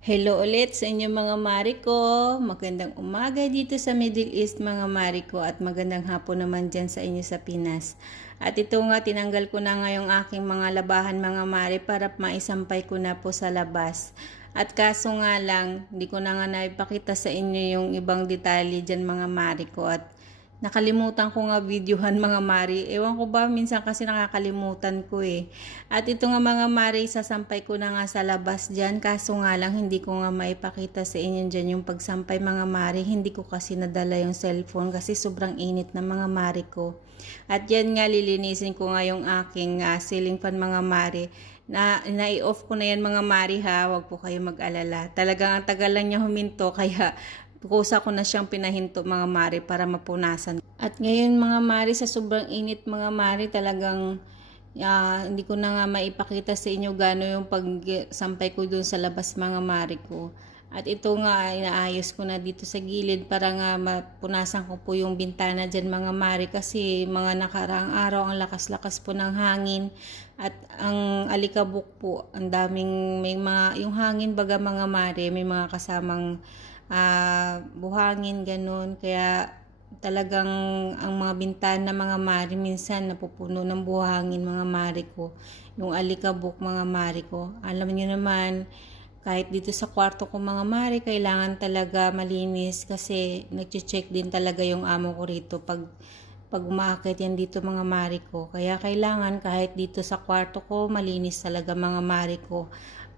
Hello ulit sa inyo mga mari ko. Magandang umaga dito sa Middle East mga mari ko at magandang hapon naman dyan sa inyo sa Pinas. At ito nga tinanggal ko na ngayong aking mga labahan mga mari para maisampay ko na po sa labas. At kaso nga lang, hindi ko na nga naipakita sa inyo yung ibang detalye dyan mga mari ko at nakalimutan ko nga videohan mga mari. Ewan ko ba, minsan kasi nakakalimutan ko eh. At ito nga mga mari, sasampay ko na nga sa labas dyan. Kaso nga lang, hindi ko nga maipakita sa inyo dyan yung pagsampay mga mari. Hindi ko kasi nadala yung cellphone kasi sobrang init na mga mari ko. At yan nga, lilinisin ko nga yung aking ceiling fan mga mari. Na-i-off ko na yan mga mari ha, wag po kayo mag-alala. Talagang ang tagal lang niya huminto kaya kusa ko na siyang pinahinto mga mari para mapunasan. At ngayon mga mari, sa sobrang init mga mari, talagang hindi ko na nga maipakita sa inyo gano yung pagsampay ko dun sa labas mga mari ko. At ito nga, inaayos ko na dito sa gilid para nga mapunasan ko po yung bintana dyan mga mari kasi mga nakaraang araw ang lakas-lakas po ng hangin at ang alikabok po, ang daming may mga, yung hangin baga mga mari, may mga kasamang buhangin ganun, kaya talagang ang mga bintana mga mari minsan napupuno ng buhangin mga mari ko, yung alikabok mga mari ko. Alam niyo naman, kahit dito sa kwarto ko mga mari, kailangan talaga malinis kasi nagche-check din talaga yung amo ko rito pag umaakit yan dito mga mari ko. Kaya kailangan kahit dito sa kwarto ko malinis talaga mga mari ko.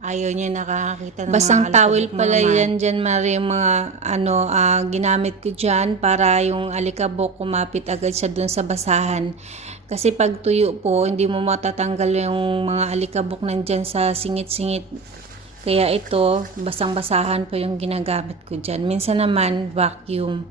Ayaw niya nakakakita ng basang mga towel pala yan dyan mari, yung mga ginamit ko dyan para yung alikabok kumapit agad siya dun sa basahan. Kasi pag tuyo po, hindi mo matatanggal yung mga alikabok nandyan sa singit-singit. Kaya ito, basang-basahan po yung ginagamit ko dyan. Minsan naman, vacuum.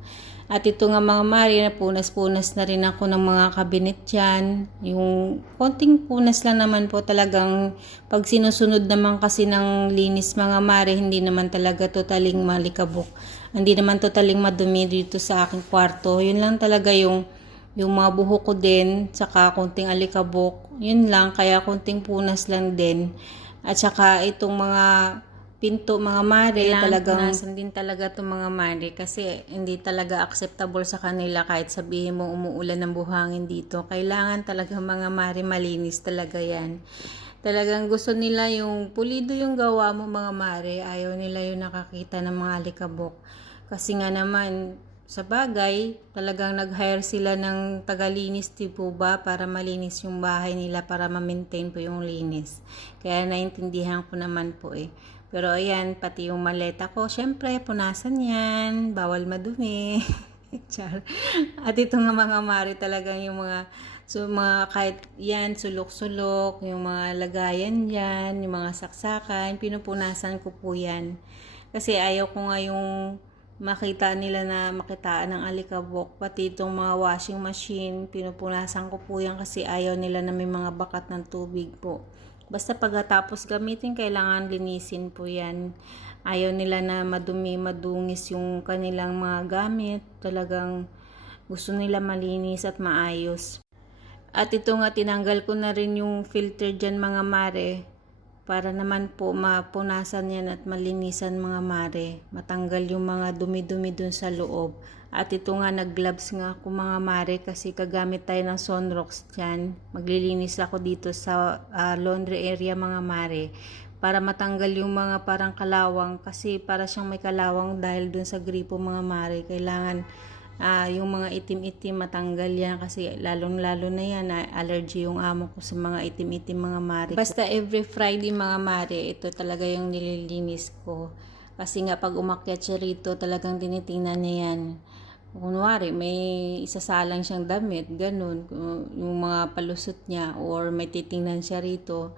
At ito nga mga mari, punas-punas na rin ako ng mga kabinet dyan. Yung konting punas lang naman po, talagang pag sinusunod naman kasi ng linis mga mari, hindi naman talaga totaling malikabok. Hindi naman totaling madumi dito sa aking kwarto. Yun lang talaga yung mga buhok ko din, saka konting alikabok. Yun lang, kaya konting punas lang din. At saka itong mga pinto mga mare, talagang punasan din talaga itong mga mare kasi hindi talaga acceptable sa kanila kahit sabihin mo umuulan ng buhangin dito. Kailangan talaga mga mare malinis talaga yan. Talagang gusto nila yung pulido yung gawa mo mga mare, ayaw nila yung nakakita ng mga alikabok. Kasi nga naman, sa bagay, talagang nag-hire sila ng tagalinis tipo ba para malinis yung bahay nila para ma-maintain po yung linis. Kaya naintindihan ko naman po eh. Pero ayan, pati yung maleta ko, syempre, punasan yan. Bawal madumi. Char. At ito nga mga mari, talagang yung mga kahit yan, sulok-sulok, yung mga lagayan dyan, yung mga saksakan, pinupunasan ko po yan. Kasi ayaw ko nga yung makita nila na makitaan ng alikabok. Pati itong mga washing machine, pinupunasan ko po yan kasi ayaw nila na may mga bakat ng tubig po. Basta pagkatapos gamitin, kailangan linisin po yan. Ayaw nila na madumi, madungis yung kanilang mga gamit. Talagang gusto nila malinis at maayos. At ito nga, tinanggal ko na rin yung filter dyan mga mare. Para naman po mapunasan yan at malinisan mga mare. Matanggal yung mga dumi-dumi dun sa loob. At ito nga, nag-gloves nga ako mga mare kasi kagamit tayo ng Sunrox dyan. Maglilinis ako dito sa laundry area mga mare. Para matanggal yung mga parang kalawang kasi para siyang may kalawang dahil dun sa gripo mga mare. Kailangan yung mga itim-itim matanggal yan kasi lalong-lalo na yan, allergy yung amo ko sa mga itim-itim mga mare. Basta every Friday mga mare, ito talaga yung nililinis ko. Kasi nga pag umakyat siya rito, talagang tinitingnan niya yan. Kunwari, may isasalang siyang damit, ganun, yung mga palusot niya or may titingnan siya rito.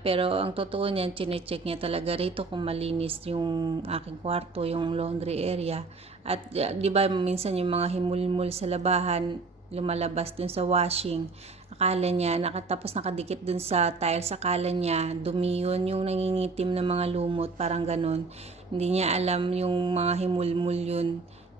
Pero ang totoo niyan, chinecheck niya talaga rito kung malinis yung aking kwarto, yung laundry area. At di ba minsan yung mga himulmul sa labahan, lumalabas dun sa washing. Akala niya, tapos nakadikit dun sa tiles, akala niya, dumi yun, yung nangingitim na mga lumot, parang ganun. Hindi niya alam yung mga himulmul yun.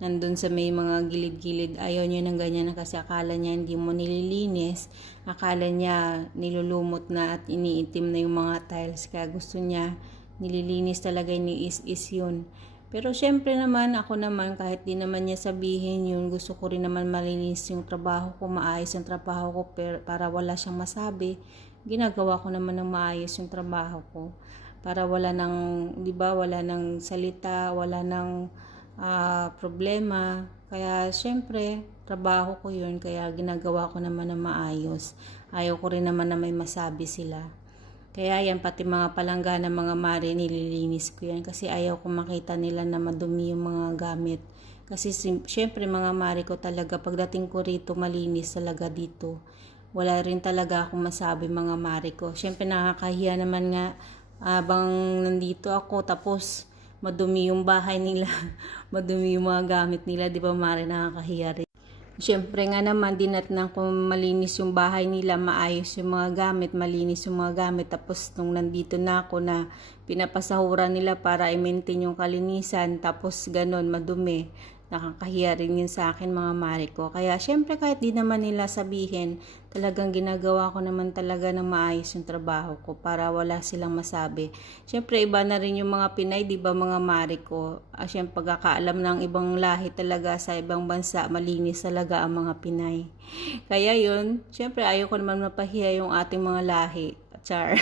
Nandun sa may mga gilid-gilid, ayaw niya ng ganyan kasi akala niya hindi mo nililinis, akala niya nilulumot na at iniitim na yung mga tiles, kaya gusto niya nililinis talaga ni is yun. Pero syempre naman, ako naman, kahit di naman niya sabihin yun, gusto ko rin naman malinis yung trabaho ko, maayos yung trabaho ko para wala siyang masabi. Ginagawa ko naman ng maayos yung trabaho ko. Para wala nang, di ba, wala nang salita, wala nang problema. Kaya syempre, trabaho ko yun, kaya ginagawa ko naman ng maayos. Ayaw ko rin naman na may masabi sila. Kaya yan, pati mga palangga ng mga mare, nililinis ko yan. Kasi ayaw ko makita nila na madumi yung mga gamit. Kasi syempre mga mare ko talaga, pagdating ko rito, malinis talaga dito. Wala rin talaga akong masabi mga mare ko. Syempre nakakahiya naman nga, abang nandito ako, tapos madumi yung bahay nila. Madumi yung mga gamit nila, di ba mare, nakakahiya rin. Siyempre nga naman, dinatnan kung malinis yung bahay nila, maayos yung mga gamit, malinis yung mga gamit. Tapos nung nandito na ako na pinapasahuran nila para i-maintain yung kalinisan, tapos ganun, madumi. Nakakahiya rin yun sa akin mga mare ko. Kaya syempre kahit di naman nila sabihin, talagang ginagawa ko naman talaga ng maayos yung trabaho ko para wala silang masabi. Syempre iba na rin yung mga Pinay, di ba mga mare ko? Syempre pagkakaalam ng ibang lahi talaga sa ibang bansa, malinis talaga ang mga Pinay. Kaya yun, syempre ayoko naman mapahiya yung ating mga lahi. Char.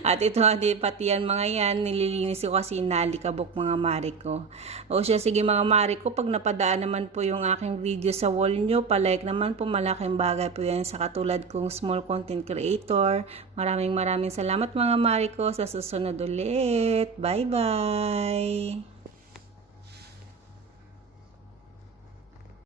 At ito, pati yan mga yan, nililinis ko kasi nalikabok mga mare ko. O siya, sige mga mare ko, pag napadaan naman po yung aking video sa wall nyo, palike naman po, malaking bagay po yan sa katulad kong small content creator. Maraming salamat mga mare ko, sa susunod ulit. Bye bye!